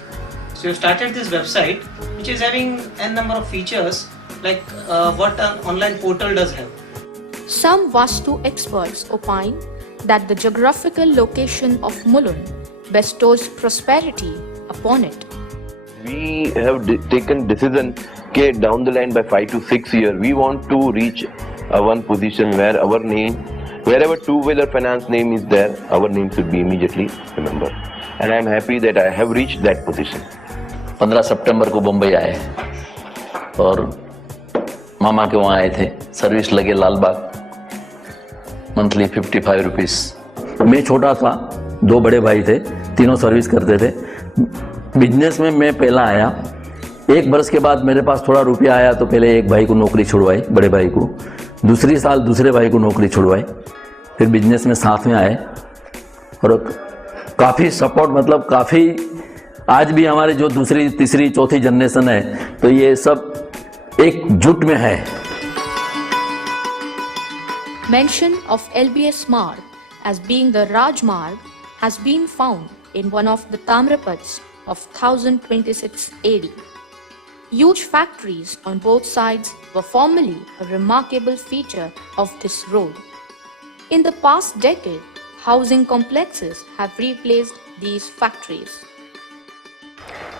So we have started this website which is having n number of features like what an online portal does have. Some Vastu experts opine that the geographical location of Mulund bestows prosperity upon it. We have taken decision that down the line by 5 to 6 years, we want to reach a one position where our name, wherever two-wheeler finance name is there, our name should be immediately remembered. And I am happy that I have reached that position. 15 सितंबर को बम्बई आए और मामा के वहाँ आए थे, service लगे Lalbagh, monthly 55 rupees. मैं छोटा था, 2 बड़े भाई थे, तीनों सर्विस करते थे। बिजनेस में मैं पहला आया। 1 बरस के बाद मेरे पास थोड़ा रुपया आया तो पहले एक भाई को नौकरी छुड़वाई, बड़े भाई को। दूसरी साल दूसरे भाई को नौकरी छुड़वाई, फिर बिजनेस में साथ में आए और काफ़ी सपोर्ट, मतलब काफ़ी, आज भी हमारे जो दूसरी तीसरी चौथी जनरेशन है तो ये सब एक जुट में है। Mention of LBS Marg as being the Raj Marg has been found in one of the Tamrapads of 1026 AD. Huge factories on both sides were formerly a remarkable feature of this road. In the past decade, housing complexes have replaced these factories.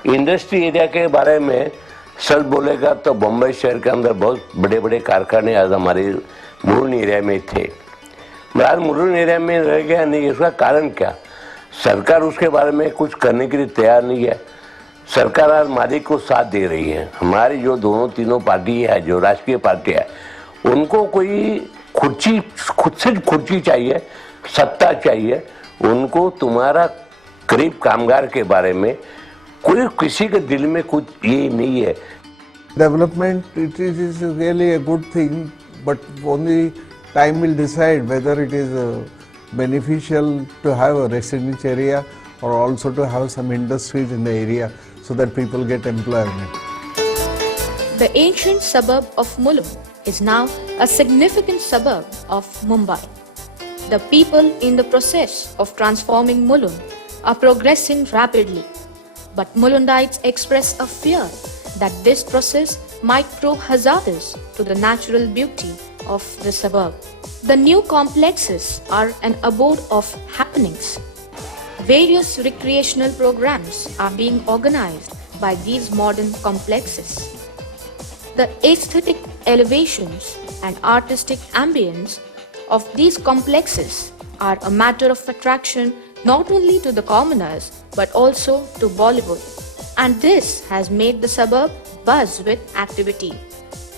Industry area के बारे में सच बोलेगा तो बम्बई शहर के अंदर बहुत बड़े बड़े कारखाने आज हमारे मुलुंड एरिया में थे। आज मुलुंड एरिया में रह गया नहीं, इसका कारण क्या? सरकार उसके बारे में कुछ करने के लिए तैयार नहीं है। सरकार आज मालिक को साथ दे रही है। हमारी जो दोनों तीनों पार्टी है, जो राष्ट्रीय पार्टी है, उनको कोई खुर्ची, खुद से खुर्ची चाहिए, सत्ता चाहिए। उनको तुम्हारा गरीब कामगार के बारे में कोई किसी के दिल में कुछ ये नहीं है। Development, it is really a good thing, but only time will decide whether it is beneficial to have a residence area or also to have some industries in the area so that people get employment. The ancient suburb of Mulund is now a significant suburb of Mumbai. The people in the process of transforming Mulund are progressing rapidly. But Mulundites express a fear that this process might prove hazardous to the natural beauty of the suburb. The new complexes are an abode of happenings. Various recreational programs are being organized by these modern complexes. The aesthetic elevations and artistic ambience of these complexes are a matter of attraction not only to the commoners but also to Bollywood. And this has made the suburb buzz with activity.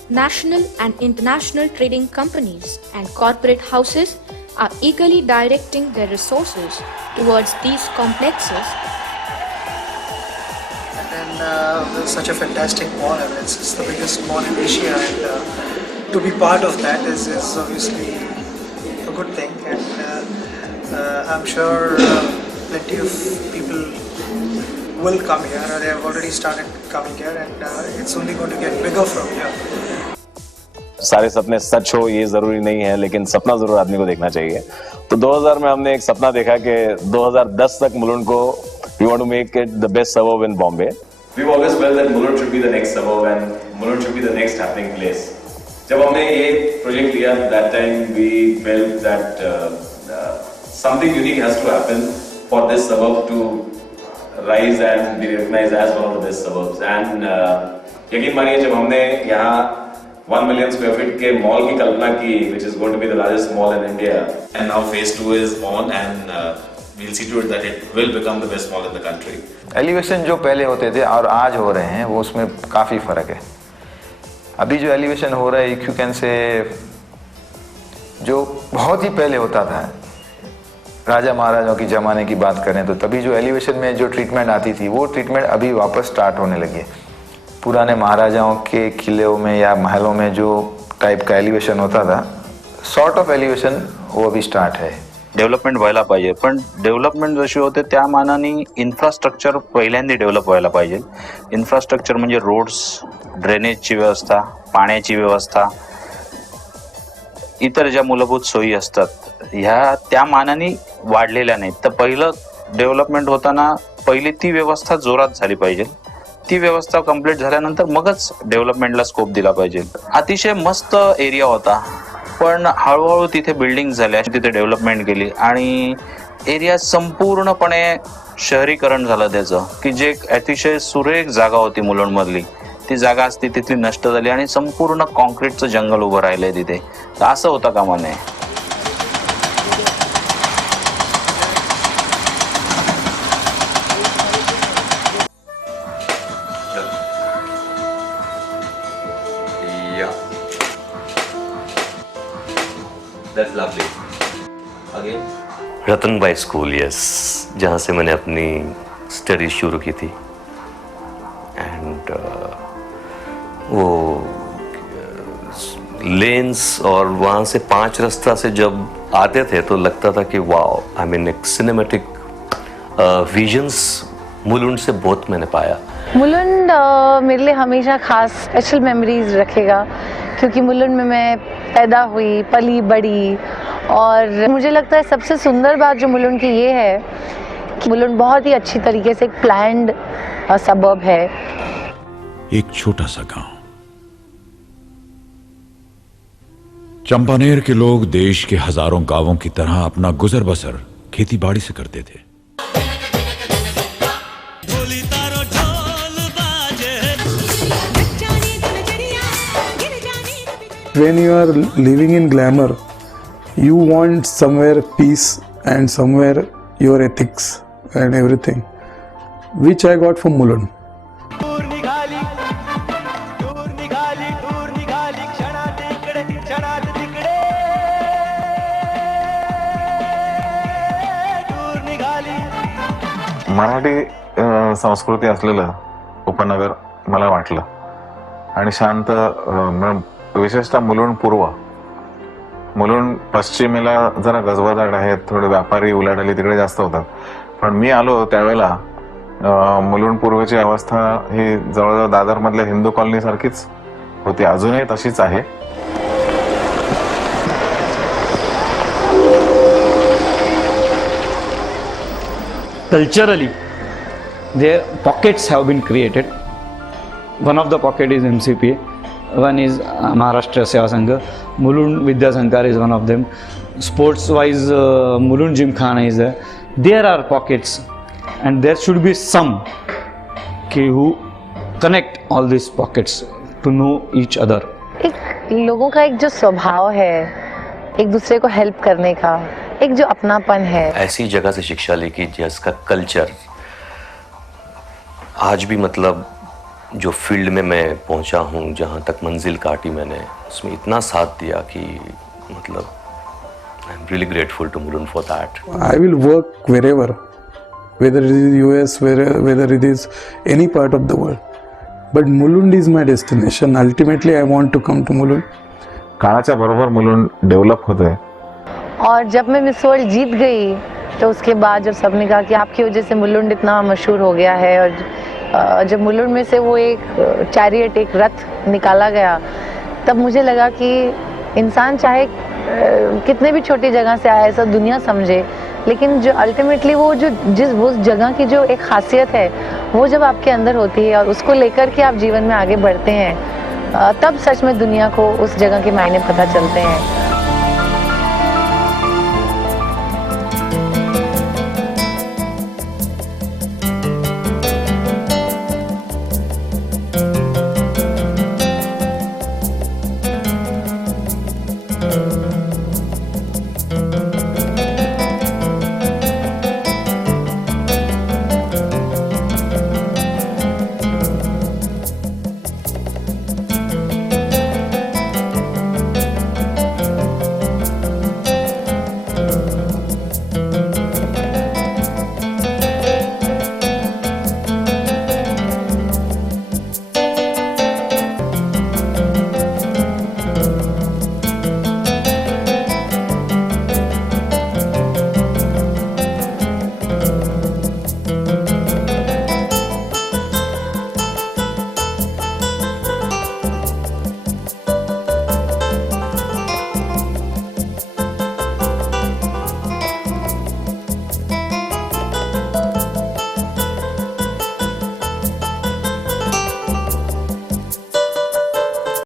National and international trading companies and corporate houses are eagerly directing their resources towards these complexes. And with such a fantastic mall, and it's the biggest mall in Asia, and to be part of that is obviously a good thing. And I'm sure plenty of people will come here, or they have already started coming here, and it's only going to get bigger from here. सारे सपने सच हो ये जरूरी नहीं है, लेकिन सपना जरूर आदमी को देखना चाहिए। तो 2000 में हमने एक सपना देखा कि 2010 तक मुलुंड को we want to make it the best suburb in Bombay. We've always felt that Mulund should be the next suburb and Mulund should be the next happening place. जब हमने ये प्रोजेक्ट लिया, that time we felt that something unique has to happen for this suburb to rise and be recognized as one of the best suburbs. And यकीन मानिए जब हमने यहाँ 1 million square feet के मॉल की कल्पना की, which is going to be the largest mall in India, and now phase 2 is on, and we'll see to it that it will become the best mall in the country. Elevation जो पहले होते थे और आज हो रहे हैं वो उसमें काफ़ी फ़र्क है। अभी जो एलिवेशन हो रहा है यू कैन से जो बहुत ही पहले होता था, राजा महाराजाओं की ज़माने की बात करें तो तभी जो एलिवेशन में जो ट्रीटमेंट आती थी वो ट्रीटमेंट अभी वापस स्टार्ट होने लगी है। पुराने महाराजाओं के किलों में या महलों में जो टाइप का एलिवेशन होता था, सॉर्ट ऑफ एलिवेशन वो अभी स्टार्ट है। डेव्हलपमेंट व्हायला पाहिजे, पण डेव्हलपमेंट जशी होते त्या मानाने इन्फ्रास्ट्रक्चर पहिल्यांदा डेव्हलप व्हायला पाहिजे। इन्फ्रास्ट्रक्चर म्हणजे रोड्स, ड्रेनेजची व्यवस्था, पाण्याची व्यवस्था, इतर ज्या मूलभूत सोयी असतात ह्या त्या मानाने वाढलेल्या नाहीत। तर पहिलं डेव्हलपमेंट होताना पहिली ती व्यवस्था जोरात झाली पाहिजे। ती व्यवस्था कंप्लीट झाल्यानंतर मगच डेव्हलपमेंटला स्कोप दिला पाहिजे। अतिशय मस्त एरिया होता, पण हळूहळू तिथे बिल्डिंग झाल्या, तिथे डेव्हलपमेंट केली आणि एरिया संपूर्णपणे शहरीकरण झालं त्याचं, की जे अतिशय सुरेख जागा होती मुलुंडमधली ती जागा असती तिथली नष्ट झाली आणि संपूर्ण कॉन्क्रीटचं जंगल उभं राहिलंय तिथे। तर असं होता कामा नये। That's lovely. Again? Ratanbai school, yes, जहाँ से मैंने अपनी स्टडी शुरू की थी। एंड वो लेन्स और वहाँ से 5 रास्ता से जब आते थे तो लगता था कि वाओ, आई मीन एक सिनेमैटिक विजन्स मुलुंड से बहुत मैंने पाया। मुलुंड मेरे लिए हमेशा खास स्पेशल मेमोरीज रखेगा, क्योंकि मुलुंड में मैं पैदा हुई, पली बड़ी, और मुझे लगता है सबसे सुंदर बात जो मुलुंड की ये है कि मुलुंड बहुत ही अच्छी तरीके से एक प्लान्ड सबर्ब है। एक छोटा सा गांव। चंपानेर के लोग देश के हजारों गांवों की तरह अपना गुजर बसर खेती बाड़ी से करते थे। When you are living in glamour, you want somewhere peace and somewhere your ethics and everything, which I got from Mulund. Marathi संस्कृती असलेलं उपनगर मला वाटलं आणि शांत, विशेषतः मुलुंड पूर्व, मुलुंड पश्चिमेला जरा गजबजाट आहेत, थोडे व्यापारी उलाढाली तिकडे जास्त होतात, पण मी आलो त्यावेळेला मुलुंड पूर्वेची अवस्था ही जवळजवळ दादरमधल्या हिंदू कॉलनी सारखीच होती, अजूनही तशीच आहे। Culturally their pockets have been created. One of the pocket is MCPA, one is Maharashtra Seva Sangha, Mulund Vidya Sankar is one of them. Sports wise, Mulund Gymkhana is there. There are pockets, and there should be some who connect all these pockets to know each other. एक लोगों का एक जो स्वभाव है एक दूसरे को हेल्प करने का, एक जो अपनापन है, ऐसी जगह से शिक्षा ली कि जिसका कल्चर आज भी मतलब जो फील्ड में मैं पहुंचा हूं, जहां तक मंजिल काटी मैंने, उसमें इतना साथ दिया कि मतलब I am really grateful to Mulund for that. I will work wherever, whether it is US, whether it is any part of the world. But Mulund is my destination. Ultimately, I want to come to Mulund. काळाच्या बरोबर Mulund develop होत आहे. और जब मैं miss world जीत गई तो उसके बाद जब सबने कहा कि आपकी वजह से मुलुंड इतना मशहूर हो गया है, और जब मुलुंड में से वो एक चैरियट, एक रथ निकाला गया, तब मुझे लगा कि इंसान चाहे कितने भी छोटी जगह से आया ऐसा दुनिया समझे, लेकिन जो अल्टीमेटली वो जो उस जगह की जो एक खासियत है वो जब आपके अंदर होती है और उसको लेकर के आप जीवन में आगे बढ़ते हैं, तब सच में दुनिया को उस जगह के मायने पता चलते हैं.